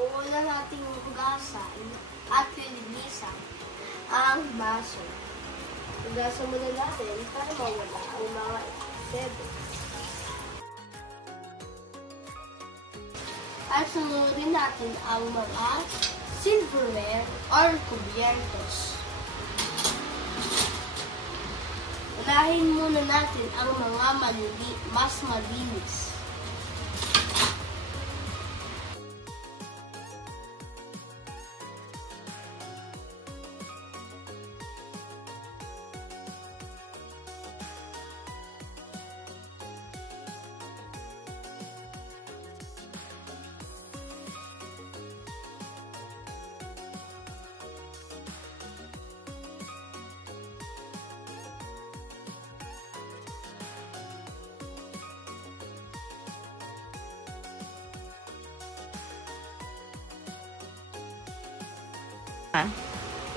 Una nating hugasan at lilinisan ang baso. Hugasan muna natin para mawala ang mga sebo. At sunodin natin ang mga silverware or kubyertos. Unahin muna natin ang mga mas malinis.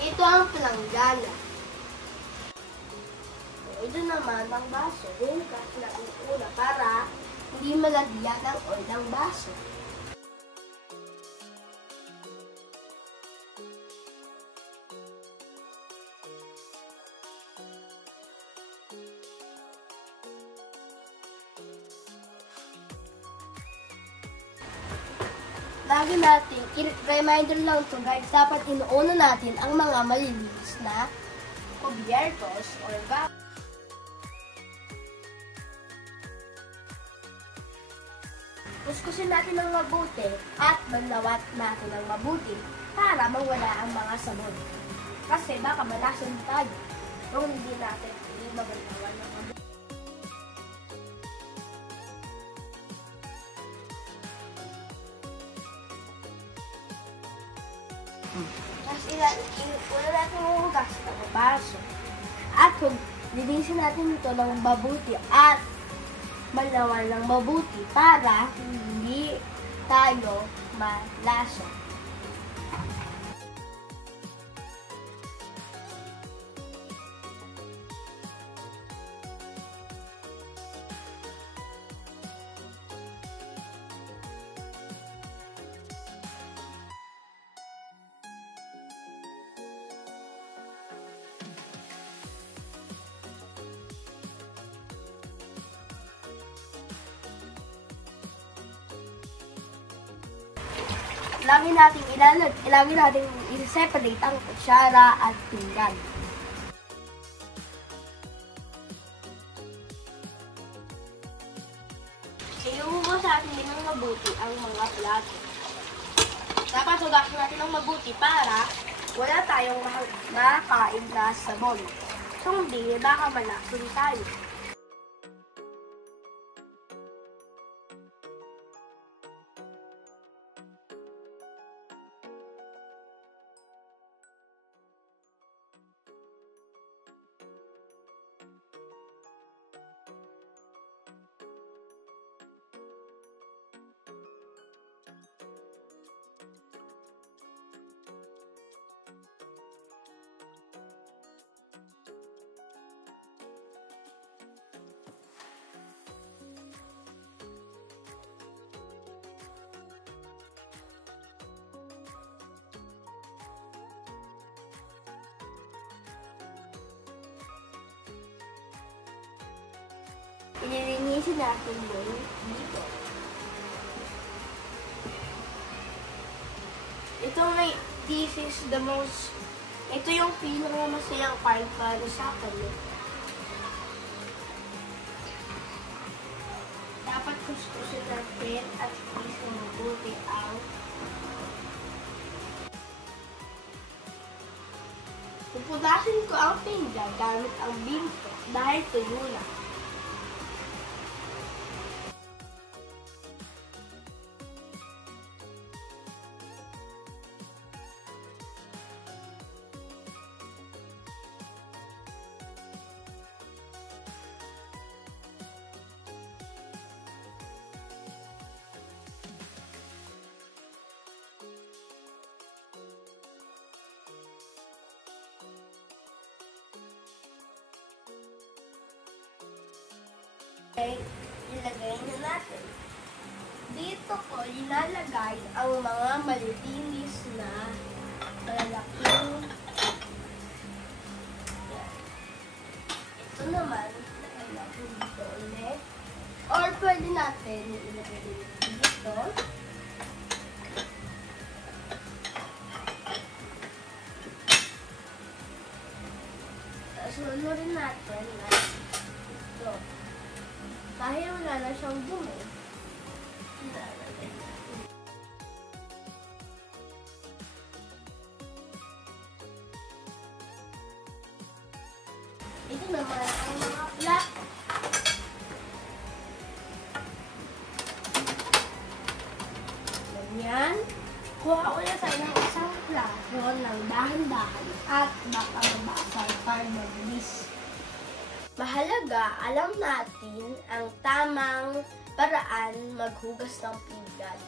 Ito ang palanggana. Ito naman ang baso. Hugas natin una para hindi malagyan ng oil ang baso. Lagi natin, reminder lang to guys, dapat inuuna natin ang mga malilinis na kubyertos or vacuum. Kuskusin natin ng mabuti at manlawat natin ng mabuti para mawala ang mga sabon. Kasi baka malason tayo kung hindi natin mabanlawan ng mabuti. Tapos una natin hugas ng baso. At kung linisin natin ito ng mabuti at malawan ng mabuti para hindi tayo malason. Ilagin natin i-separate ang kutsara at pinggan. Iuhugas natin din ng mabuti ang mga plato. Dapat hugasin natin ng mabuti para wala tayong makain na sabon. Kung hindi, baka malason tayo. Ililinisin natin yung dito. Ito yung pinakamasayang part para sa akin. Dapat kuskusin natin at isin mabuti ang pupunasin ko ang pinggan gamit ang bimpo dahil tuyo na. Okay, ilagay na natin. Dito ko ilalagay ang mga malilinis na malalaking. Yan. Ito naman, lagay natin dito ulit. Or pwede natin ilagay dito. Sunurin natin na ito. Dahil wala na siyang dumi, ilalagay natin. Ito naman ang mga plato. Ganyan. Kuha ulit tayo ng isang plato ng dahan-dahan at baka mabasag para mabilis. Mahalaga, alam natin ang tamang paraan maghugas ng pinggan.